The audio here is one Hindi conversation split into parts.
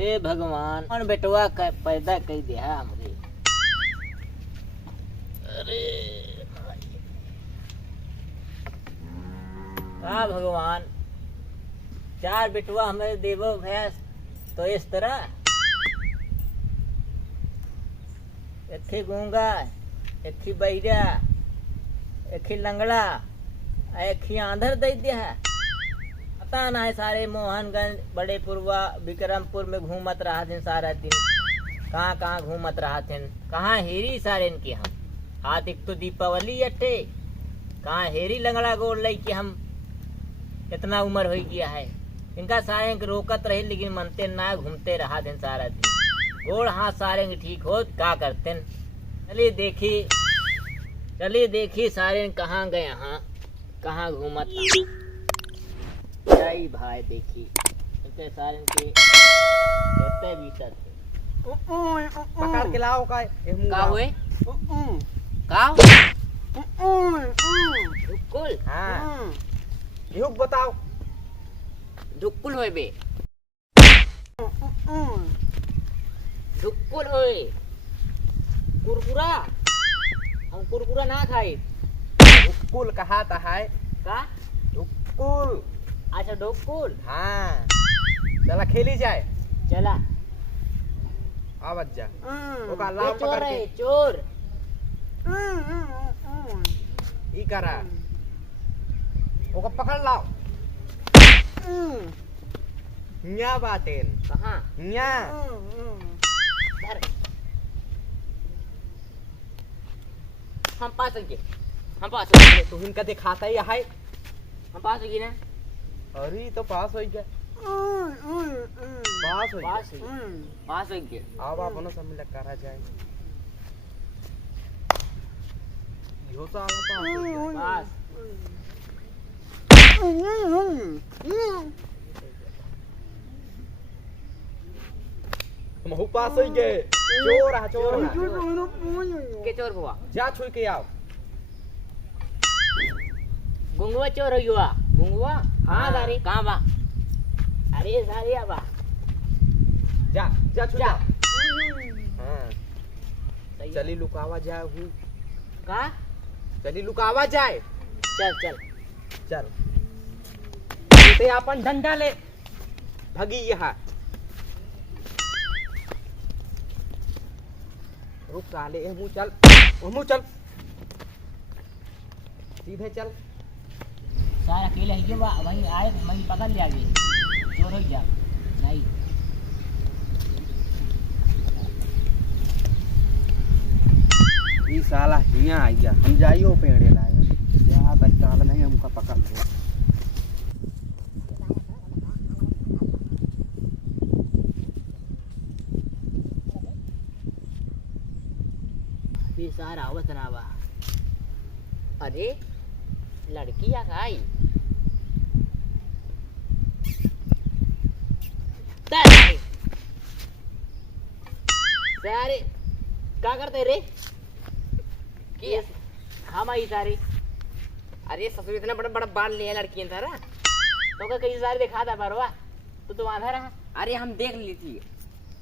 हे भगवान और बेटवा पैदा कर दिया हमरे। अरे हाँ भगवान, 4 बेटवा हमें देवो भैंस तो इस तरह एक गूंगा, एक बहिरा, एक लंगड़ा, एक आंधर दे दिया है। पता ना है सारे मोहनगंज बड़े पुरवा विक्रमपुर में घूमत रहा दिन सारा दिन। कहाँ कहाँ घूमत रहा थे, कहाँ हेरी सारे इनके हम। हाथ एक तो दीपावली अट्ठे, कहाँ हेरी लंगड़ा गोड़ लई कि हम इतना उम्र हो गया है। इनका सारे रोकत रहे लेकिन मनते ना, घूमते रहा दिन सारा दिन। गोड़ हाथ सारे ठीक हो क्या करते। चलिए देखी सारे कहाँ गए, यहाँ कहाँ घूमत जाई भाई। देखी इनके सारे के कहते भीतर पकड़ के लाओ का हुए का ढुक्कुल। हाँ युग बताओ ढुक्कुल होए बे, ढुक्कुल होए। कुरकुरा हम कुरकुरा ना खाई। ढुक्कुल कहा था है का ढुक्कुल। अच्छा ढुक्कुल। हाँ चला खेली जाए। चला आवत जा ओका ये लाओ चोर पकड़ है के चोर। ई करा ओका पकड़ लाओ। न्या बातेन कहाँ न्या धर। हम पास होंगे, हम पास होंगे, तू इनका दिखाता ही है। हम पास होगी ना। अरे तो पास हो गया, पास हो पास गया। होगी, पास होगी। अब अपना सब मिलकर करा जाए। यो तो आवा पास हो गया। पास महू पास हो गए। चोर है चोर है। के चोर हुआ। जा छुई के आओ। गुंगवा चोर हो गया। गुंगवा हाँ हाँ। सारे कहाँ बा। अरे सारे अब जा जा छुई जा। हाँ चली लुकावा जाए हूँ। का चली लुकावा जाए। चल चल चल ते अपन डंडा ले भगी यहाँ। रुक साले हमू चल, हमू चल सीधे चल। सारा अकेले है बा वहीं आए वहीं पकड़ लिया गए। चोर हो गया नहीं। ये साला हियां आ गया। हम जाइयो पेड़े लाए या बच्चा नहीं हमका पकड़ ले। ये सारा आवत ना बा। अरे लड़की आ गई। सारे क्या करते रे कि हम आई सारे। अरे ससुर इतना बड़ा बड़ा बाल लिया लड़की था ना। तो का कई सारे दिखा था परवा तो तुम आधा रहा। अरे हम देख ली थी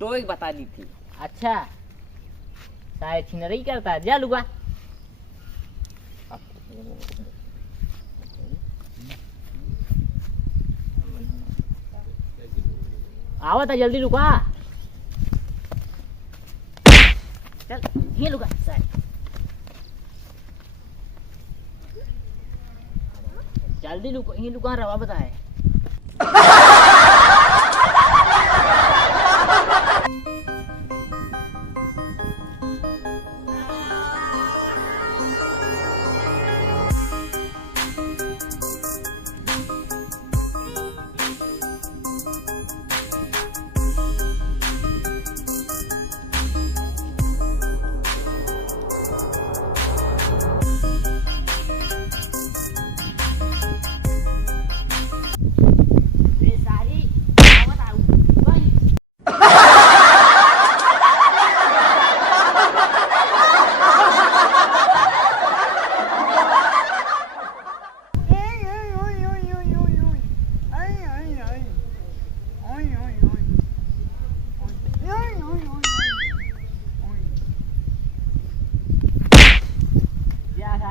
तो एक बता दी थी। अच्छा सारे छिनरी करता है। जा लुगा आवत है जल्दी लुका। चल ये लुका सारे जल्दी लुका। ये लुका रवा बताए।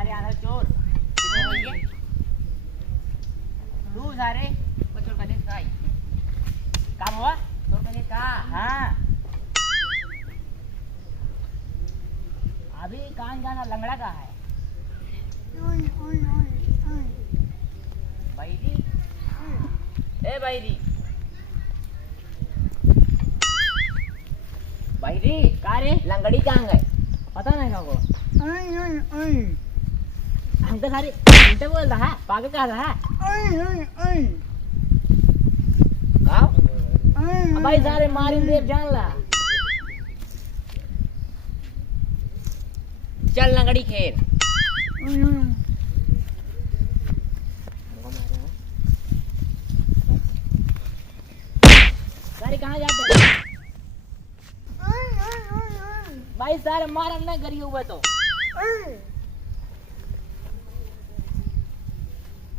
सारे आंधर चोर कितने हो गए तू सारे वो चोर करने का ही काम हुआ चोर करने का हाँ अभी कान जाना लंगड़ा का है बैरी ए बैरी बैरी का रे लंगड़ी कहाँ गए पता नहीं का को हम तो सारी इंटर बोल रहा है पागल कर रहा है अब भाई सारे मारी देव जान ला चल लंगड़ी खेल सारे कहाँ जाते हैं भाई सारे मारन नहीं करी हुए तो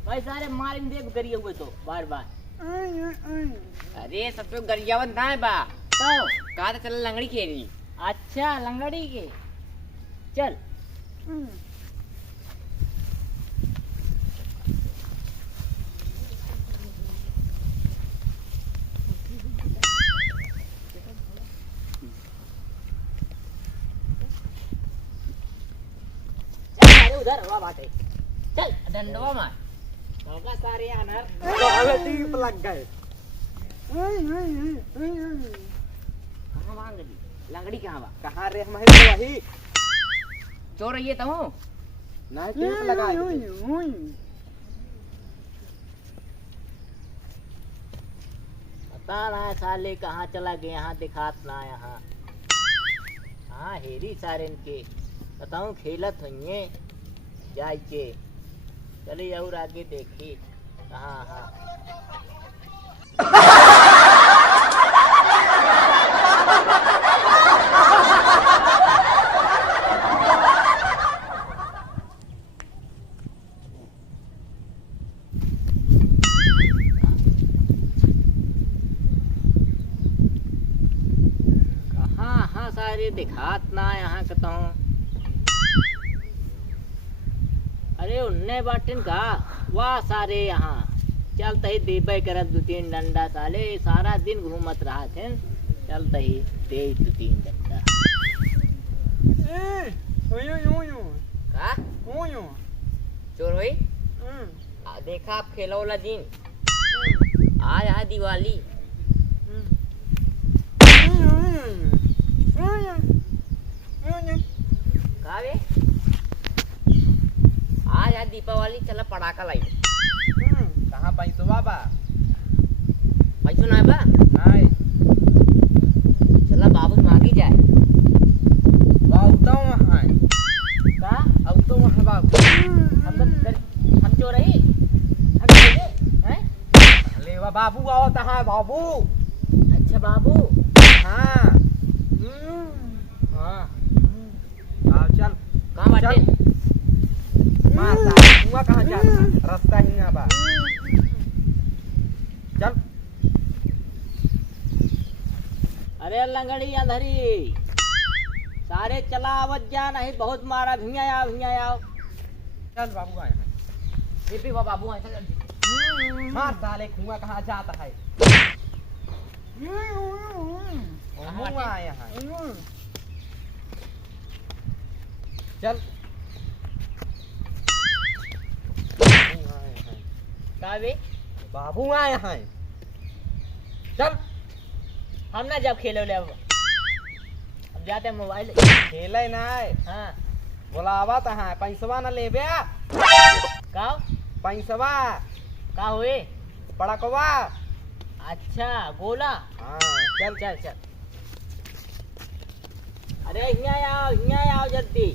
भाई सारे मारिन देव करी हुए तो बार बार अरे सब तो गरियावत ना है बा तो कहा था चल लंगड़ी खेली अच्छा लंगड़ी के चल उधर हवा बाटे चल डंडवा मार मौका सारे आना टीप लग गए कहाँ मांग दी लंगड़ी कहाँ बा कहाँ रे हम वही चोर ये तो ना टीप लगा पता ना साले कहाँ चला गया यहाँ दिखात ना यहाँ हाँ हेरी सारे इनके बताऊं खेलत हुई जाय के चले और आगे देखी कहाँ हाँ कहाँ हाँ सारे दिखात ना यहाँ कहता अरे उन्ने बाटिन का वाह सारे यहाँ चलते ही दीपे करत दो तीन डंडा साले सारा दिन घूमत रहा थे चलते ही दे दो तीन डंडा का चोर भाई देखा आप खेला वाला दिन आज है दिवाली का बे आज है दीपावली चला पटाखा लाई कहाँ पैसवा बा पैसो ना बा नहीं चला बाबू मांगी जाए बाबू वहाँ का अब तो वहाँ बाबू हम चोर रही हम चोर हैं लेवा बाबू आओ तहाँ बाबू अच्छा बाबू हाँ हाँ आओ चल कहाँ बाटे माता हुआ कहाँ जाता रास्ता ही ना बा चल अरे लंगड़ी अंधरी सारे चला आवत जा नहीं बहुत मारा भिंगा आओ चल बाबू आए हैं ये भी वो बाबू ऐसा कर मार साले खुआ कहाँ जाता है हुआ आए हैं चल का बे बाबू आए हैं चल हम ना जब खेले अब हम जाते हैं मोबाइल खेले ना हाँ बोलावा तहाँ पैसवा न लेबे का पैसवा का हुए पड़कवा अच्छा गोला हाँ चल चल चल अरे यहाँ आओ जल्दी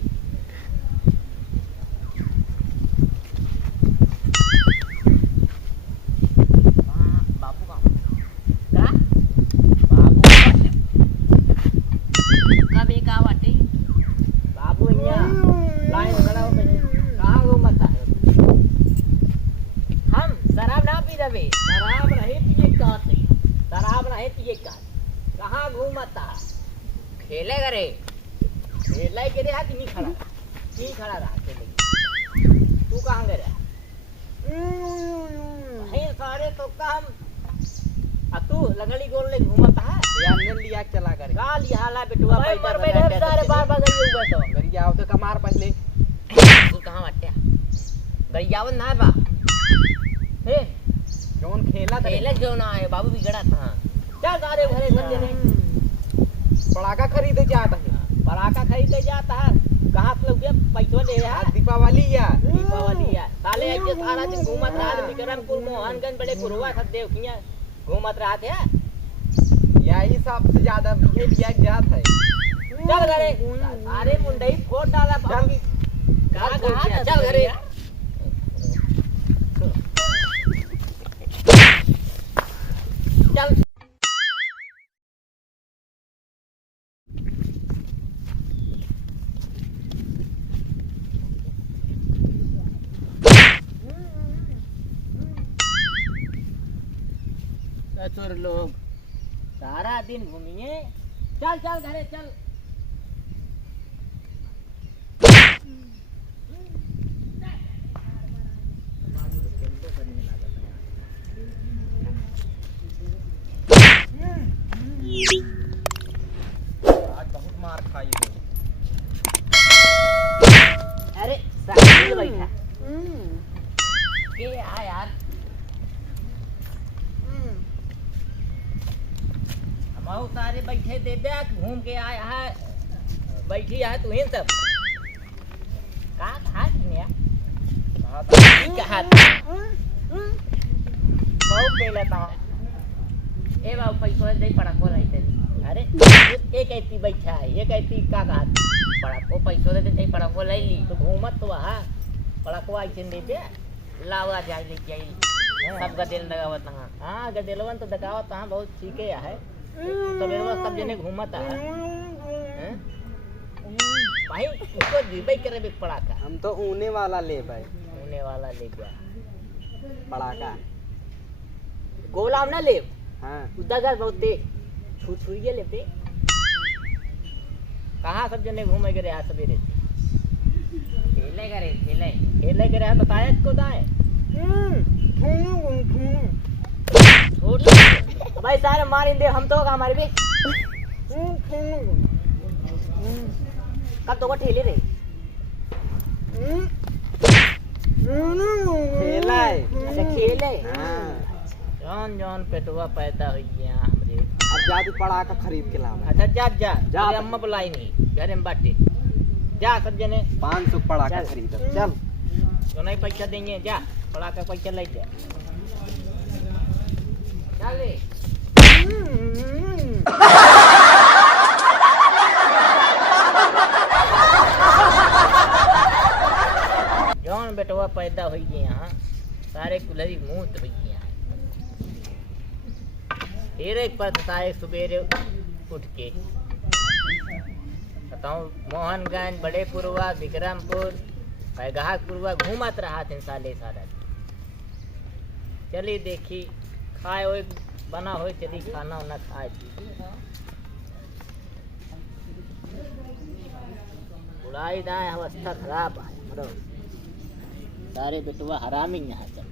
बाबू का का बाबू कब एक आवाटे बाबू यहाँ लाइन खड़ा हो गई कहाँ घूमता है हम शराब ना पी रहे शराब नहीं पिए कहते शराब नहीं पिए कहते कहाँ घूमता खेले करे खेला के रहा कि नहीं खड़ा रहा खेले तो काम तू लगड़ी गोल ले घूमता है यार ने लिया के चला करे गाल हाला बेटुआ भाई पैदा मर बजा बैठे के सारे बार बार गई हुआ तो गरिया आओ तो कमार पहले तू कहां हट्या गईयावन ना बा हे कौन खेला करे खेले क्यों ना है बाबू बिगड़ा था चल सारे घरे संजय ने पड़ाका खरीदे जाता है पराका खरीदे जाता है कहां से लोग पैसा ले रहा है दीपावली या दीपावली है साले ऐसे सारा दिन घूमत रहा विक्रमपुर मोहनगंज बड़े पुरवा सब देवखिया घूमत रहा थे यही सबसे ज्यादा ये लिया जात है चल घरे अरे मुंडई फोड़ डाला चल कहां चल घरे चल चतुर लोग सारा दिन घूमिए चल चल घरे चल आज बहुत मार खाई है अरे साइकिल बैठा के आ यार हम सारे बैठे दे घूम के आया है बैठी है तू ही सब का कहा किया कहा बहुत पहले था ए बाबू पैसा दे पड़ा को रही थी अरे एक ऐसी बैठा है एक ऐसी का कहा पड़ा को पैसा दे पड़ा को ले ली तो घूमत तो वहाँ पड़ा को ऐसे दे दे लावा जाए लेके आई सब गदेल लगावत हाँ हाँ गदेलवन तो दगावत हाँ बहुत ठीक है तो मेरे पास सब जने घूमता है भाई उसको जीबे करे भी पड़ा था हम तो ऊने वाला ले भाई होने वाला ले गया पड़ाका गोलाम ना ले हाँ उधर बहुत तेज छुड़िए ले पे कहाँ सब जने घूमे गए आज सवेरे खेले करे खेले खेले गए हैं बताया को दाए भाई सारे मार दे हम तो होगा हमारे भी कब तो को ठेले रे खेला है अच्छा खेले हाँ जौन जौन पेटवा पैदा हुई गया हमरे अब जा तू पड़ाका खरीद के ला अच्छा जा जा जा। अरे अम्मा बुलाई नहीं घरे में बाटे जा सब जने 500 पड़ाका चल। खरीद चल तो नहीं पैसा देंगे जा पड़ा का पैसा ले जा चल रे जौन बेटवा पैदा हुई गए यहाँ सारे कुलरी मुंह तो हुई गया फिर एक पर सारे सवेरे उठ के बताऊँ मोहनगंज बड़े पुरवा विक्रमपुर पैगाहपुरवा घूमत रहा थे साले सारा चली देखी खाए हो बना हो चली खाना वाना खाए बुलाई दाए अवस्था खराब है सारे बेटुआ हरामी यहाँ सब